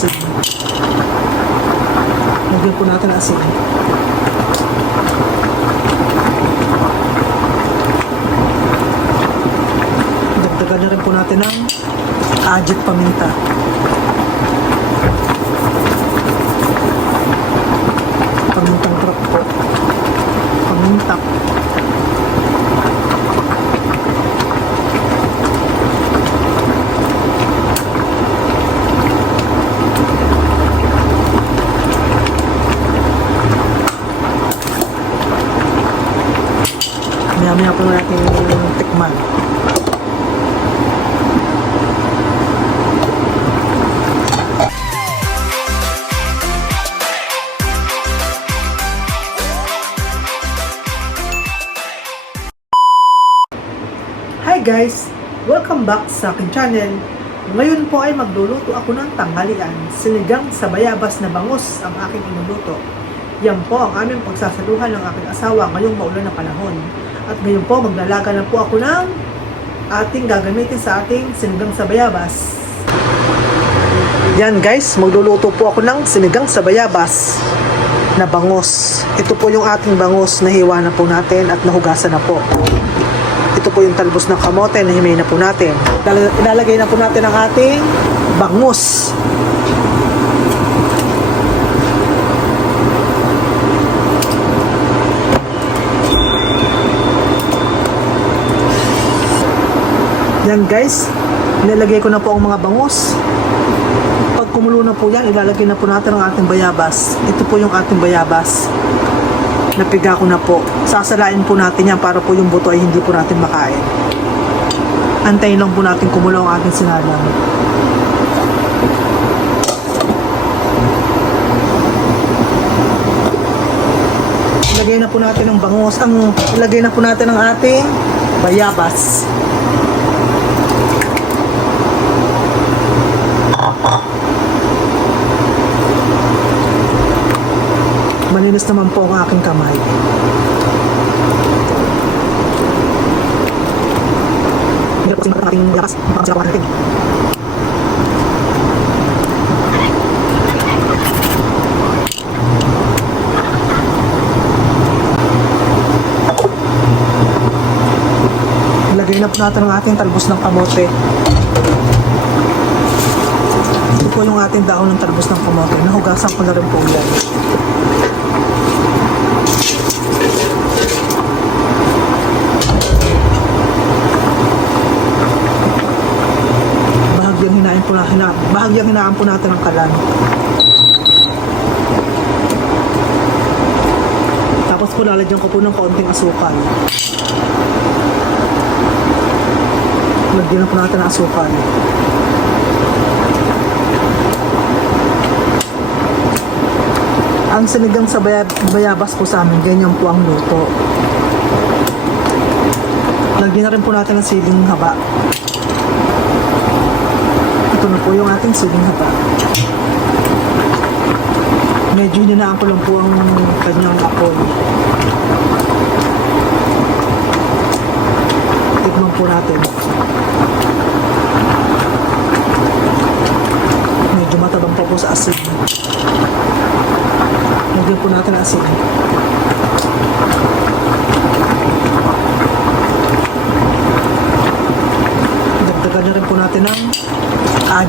Lagyan po natin asin. Dagdagan na rin po natin ng ajit paminta. Pamintang krok po. Paminta. Maya-maya po natin tikman. Hi guys! Welcome back sa akin channel. Ngayon po ay magluluto ako ng tanghalian. Sinigang sa bayabas na bangus ang aking inuluto. Yan po ang aming pagsasaluhan ng aking asawa ngayong maulan na panahon. At ngayon po maglalaga na po ako ng ating gagamitin sa ating sinigang sa bayabas. Yan guys, magluluto po ako ng sinigang sa bayabas na bangus. Ito po yung ating bangus na hiwa na po natin at nahugasan na po. Ito po yung talbos ng kamote na himay na po natin. Ilalagay na po natin ang ating bangus. Yan guys, nilalagay ko na po ang mga bangus. Pag kumulo na po yan, ilalagay na po natin ang ating bayabas. Ito po yung ating bayabas. Napiga ko na po. Sasalain po natin yan para po yung buto ay hindi po natin makain. Antayin lang po natin kumulo ang ating sinalang. Ilagay na po natin ang bangus. Ang ilagay na po natin ang ating bayabas. Malinis naman po ang aking kamay. Hindi po kasi ang ating lakas. Baka sila natin. Ilagay na po natin ang ating talbos ng kamote. Ito po yung ating daon ng talbos ng kamote. Nahugasan ko na rin po yan. Bahagyang hinain po na, hina, bahagyang hinaan po natin ang kalan. Tapos po lalagyan ko po ng kaunting asukal. Lagyan na po natin ng asukal. Ang sinigang sa baya- bayabas po sa amin, ganyan po ang luto. Lagyan na rin po natin ng siling haba. Ito na po yung ating siling haba. Medyo hinaan ko lang po ang kanyang apoy. Tikman po natin. Medyo matabang pa po sa asin.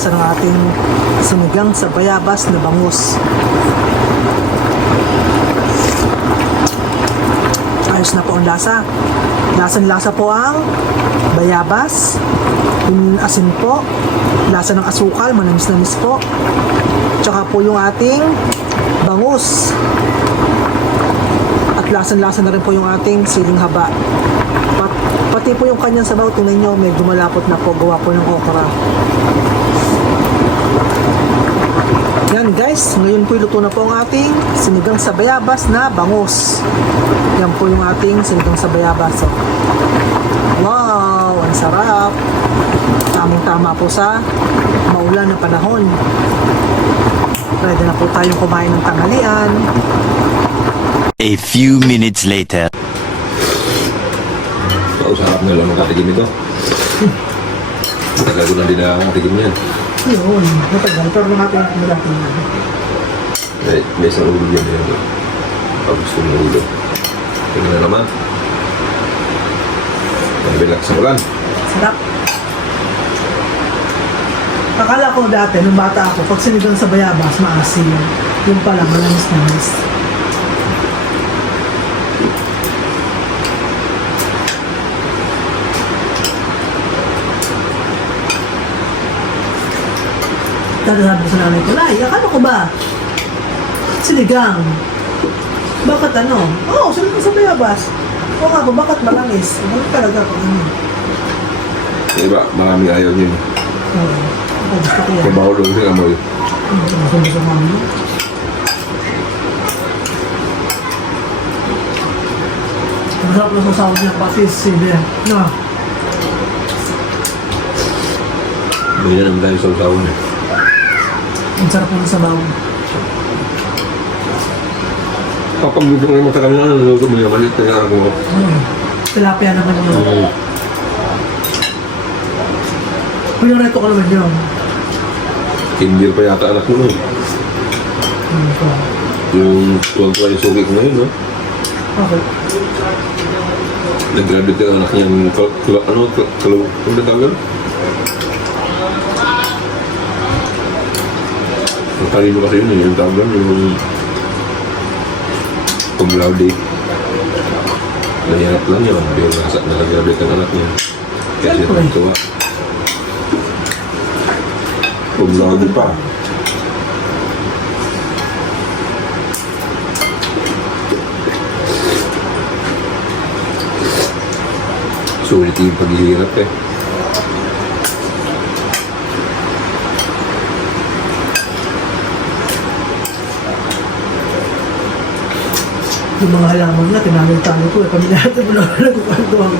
lasa ng ating sinigang sa bayabas na bangus. Ayos na po ang lasa. Lasang-lasa po ang bayabas, yung asin po, lasa ng asukal, manamis-namis po. Tsaka po yung ating bangus. At lasan-lasa na rin po yung ating siling haba. Pat, pati po yung kanyang sabaw, tingnan nyo, medyo malapot na po, gawa po ng okra. Yan guys, ngayon po luto na po ang ating sinigang sa bayabas na bangus. Yan po yung ating sinigang sa bayabas. Oh. Wow, ang sarap. Tamang tama po sa maulan na panahon. Pwede na po tayong kumain ng tanghalian. A few minutes later. Ito, sarap na lang nakatikim ito. Tagal ko na din na nakatikim yan. Yun, matagal. Pero natin ang natin. May, may isang ulo yan yan. Pag gusto mo ulo. Tingnan na naman. Pag-relax sa ulan. Sarap. Akala ko dati, nung bata ako, pag sinigang sa bayabas, maasim. Yung pala, manamis-namis. Tapos sabi ko sa nanay ko, Nay, akala ko ba? Sinigang. Bakit ano? Oo, oh, sinigang sa bayabas. Oo nga po, bakit manamis? Bakit talaga pag ano? Yung iba, marami ayaw yun. Oo. Ako gusto ko yan. Lang sila amoy. Gusto ko sa mami. Masarap na sasawa niya pati si Ben. May na naman tayo sa usawan eh. Ang sarap ng sabaw. Kapag dito ngayon matagal na, nanonood mo yung maliit na ako. Hmm. Tilapia naman yun. Mm. Pinureto ko naman yun. Kindir pa yata anak mo nun. Hmm. Yung tuwang-tuwa yung suki ko ngayon, no? Okay. Nag-graduate yung anak niya ng ano, kal- kalaw, ano na Ang talino kasi yun, eh, yung tawag yun, yung cum laude. Nahirap lang yun, pero nasa nag-graduate ang anak niya. Kasi Siyempre. natuwa. Cum laude pa. Sulit yung paghihirap eh. Yung mga halaman niya, tinamay-tamay ko. Eh, kami lahat ng mga nagkukwento ang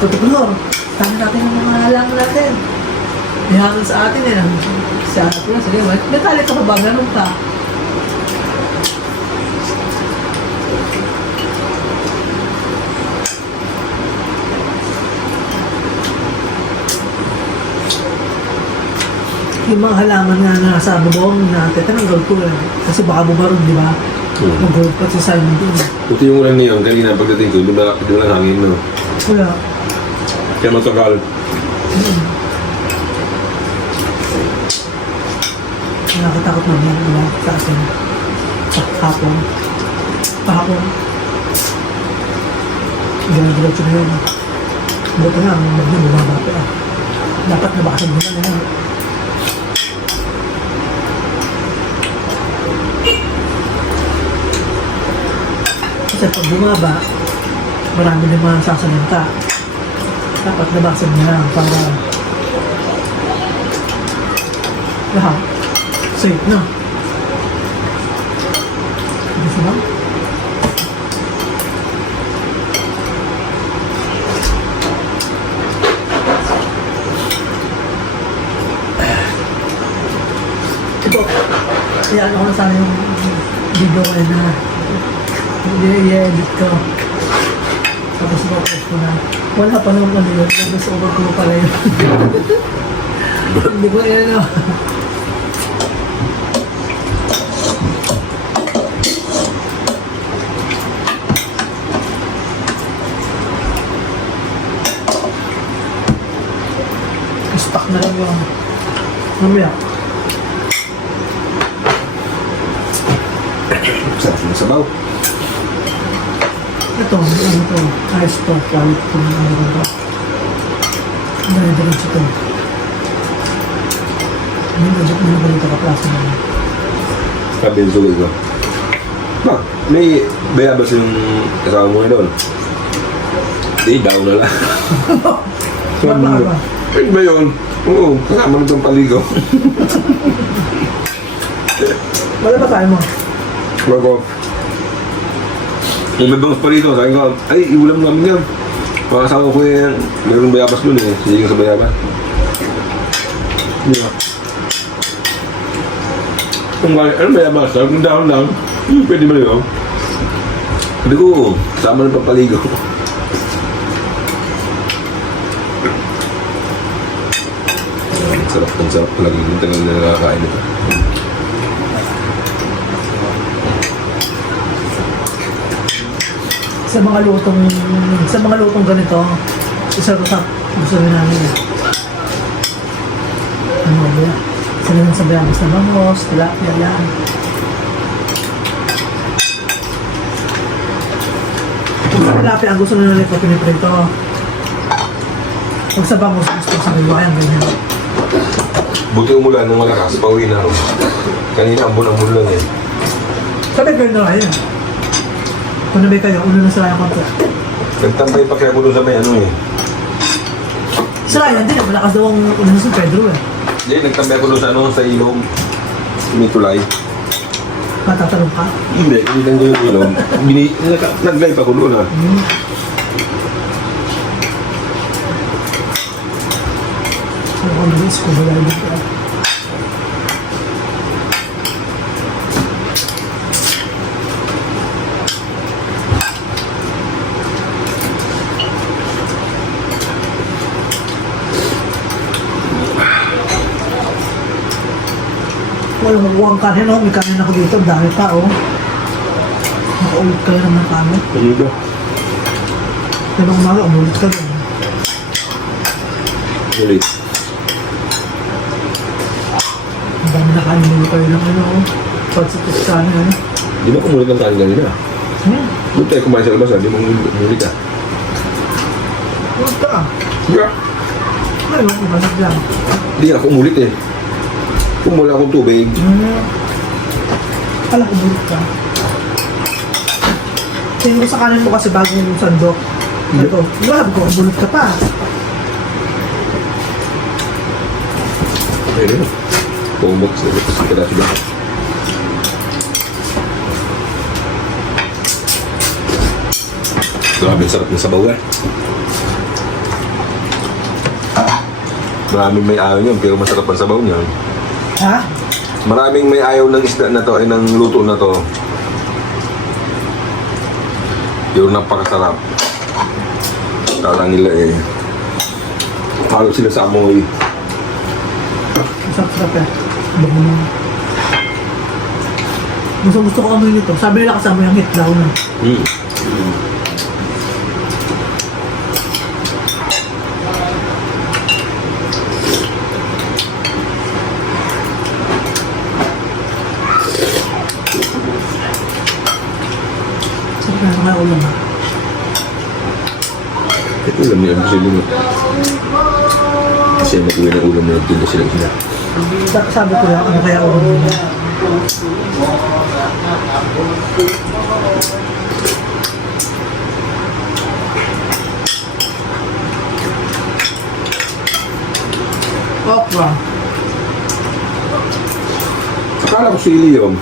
Tutuklor, tama natin ang mga halaman natin. Ihangin sa atin eh. Sa atin na, sige, may may tali ka pa ba? Ganun ka. Yung mga halaman na nasa bubong natin, tinanggal ko eh. Kasi baka bumarog, di ba? Hmm. Mag-gold pa si Simon din. Puti yung ulan niyon, kanina pagdating ko, ba lang hangin, no? Wala. Kaya matagal. Nakakatakot na yan, diba? Sa akin. Sa hapon. Pahapon. Diretso na yun. Buto na, ang magna bumaba pa. Dapat nabasag mo na na yan. Kasi pag bumaba, marami din mga sasalanta. Dapat nabasag mo lang para lahat safe na. Gusto mo? Ito, kaya ako na sana yung video na hindi i-edit ko. Tapos po-post ko na. Wala pa naman ano yun. Tapos over ko pala yun. Hindi ko yan ano. Stuck na lang yung mamaya. Sarap ng sabaw. Ito, ano to? Ayos to. Kahit kung ano ba ito. Dali-diretso to. Hindi, dito mo na ba ito kaklase na yun? Sabi yung suki ko. Ba, may bayabas yung kasama mo ngayon doon. Di, down na lang. Sabi mo? Pwede ba yun? Oo, kasama na itong paligaw. Wala ba tayo mo? Ko, kung may bangus pa rito, sabi ko, ay, iulam namin yan. Mga kasama ko yan, mayroong bayabas doon eh. Sige sa bayabas. Yeah. Kung ba, ano bayabas? Sabi ko, down lang. Hmm, pwede ba yun? Sabi ko, kasama ng papaligaw. Ang sarap, ang sarap talaga. Yung tagal na nakakain ito. Sa mga lutong, sa mga lutong ganito, isa ko sa gusto rin namin. Ano ba? Nang sabihan sa bangos, tilapia yan. Kung sa tilapia, ang gusto nila nito piniprito. Pag sa bangos, gusto sa riwayan, ganyan. Buti umulan ng malakas, pauwi na ako. Kanina, ambon-ambon lang eh. Sabi ko na yun. Kung nabay kayo, ulo na sila yung konti. Nagtambay pa kaya doon sa may ano eh. Sila yan din, malakas daw ang ulo na si Pedro eh. Hindi, nagtambay ako doon sa ano, sa ilog. May tulay. Matatalong ka. Hindi, hindi lang yung ilog. Bini, nag- nag-live ako doon ah. Hmm. Ano ko nang scuba ko. Walang makuha ang kanin, oh. May kanin ako dito. Dami pa, oh. Nakaulit kayo naman kanin. Ano ba? Kaya umaga, umulit ka doon. Ulit. Ang dami na kain mo kayo lang, ano, oh. Pansit at kanin, ano. Di ba kumulit ng kanin kanina? Hmm, Doon tayo kumain sa labas ah, di mo umulit ah. umulit ka. Yeah. Ano, umalag lang. Hindi ako umulit eh. Kumula akong tubig. Hmm. Alam ko, umulit ka. Tingin ko sa kanin mo kasi bago yung sandok. Ito, grabe ko, umulit ka pa. Ayun. Pumot sa labas. Kada sila. Grabe, sarap ng sabaw eh. Maraming may ayaw niyan, pero masarap ang sabaw niyan. Ha? Maraming may ayaw ng isda na to, ay ng luto na to. Yung napakasarap. Kala nila eh. Halo sila sa amoy. Masarap-sarap eh. Bago mo. Gusto, gusto ko amoy nito. Sabi nila kasama yung daw na. Mm. Sarap na ulam. Ito ulam niya, gusto nila. Kasi mag-uwi ng ulam na nagtinda sila sila. Sa- Sabi ko lang, ano kaya ulam nila. Okra. Akala ko sili yun.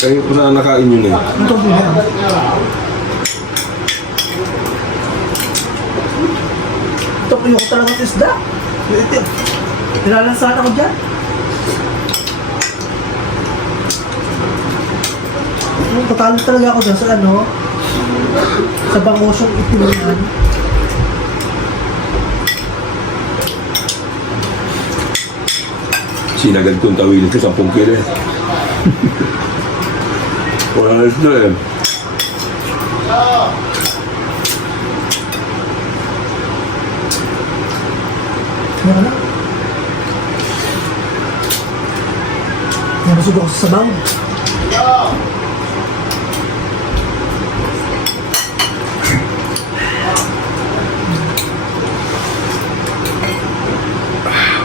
Kaya ko na nakain yun eh. Ito po yan. Ito yung talaga ng isda. Ito. Nilalansahan ako dyan. Patalo talaga ako dyan sa ano, sa bangosyong itinunan. Sinagad kong tawilin ko, 10 kilo eh. Wala na sila eh. Ano na? Nabusog ako sa sabaw.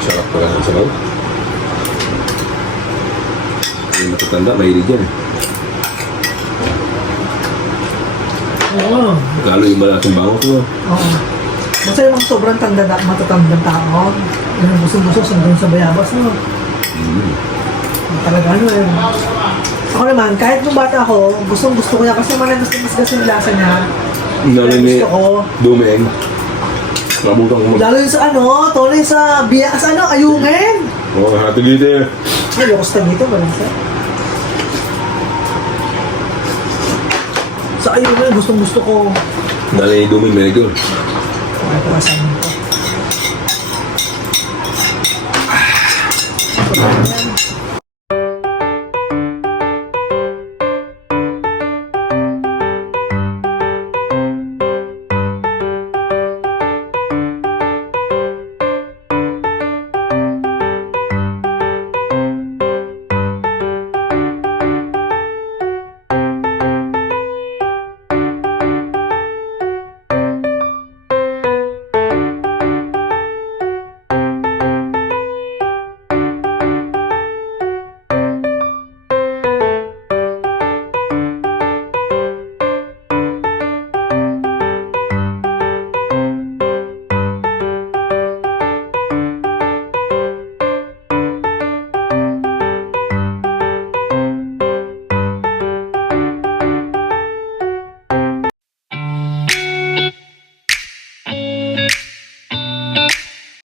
Sarap pala ng sabaw. Yung matatanda, mahilig yan. Oo. Lalo yung malaking bango ko. Oo. Basta yung mga sobrang tanda na, matatandang tao, yun ang gusto-gusto sa doon sa bayabas, no? Mm. Talaga ano eh. Ako naman, kahit nung bata ako, gustong gusto ko yan kasi managas na mas yung lasa niya. Lalo Kaya ni gusto ko. Dumeng. Nabutan ko mag... Lalo yun sa ano, tuloy sa biya, sa ano, ayungin. Oo, oh, hati dito eh. Ay, lukos na dito, walang sa. Sa ayungin, gustong gusto ko. Lalo ni Dumeng, medyo. Kawasan.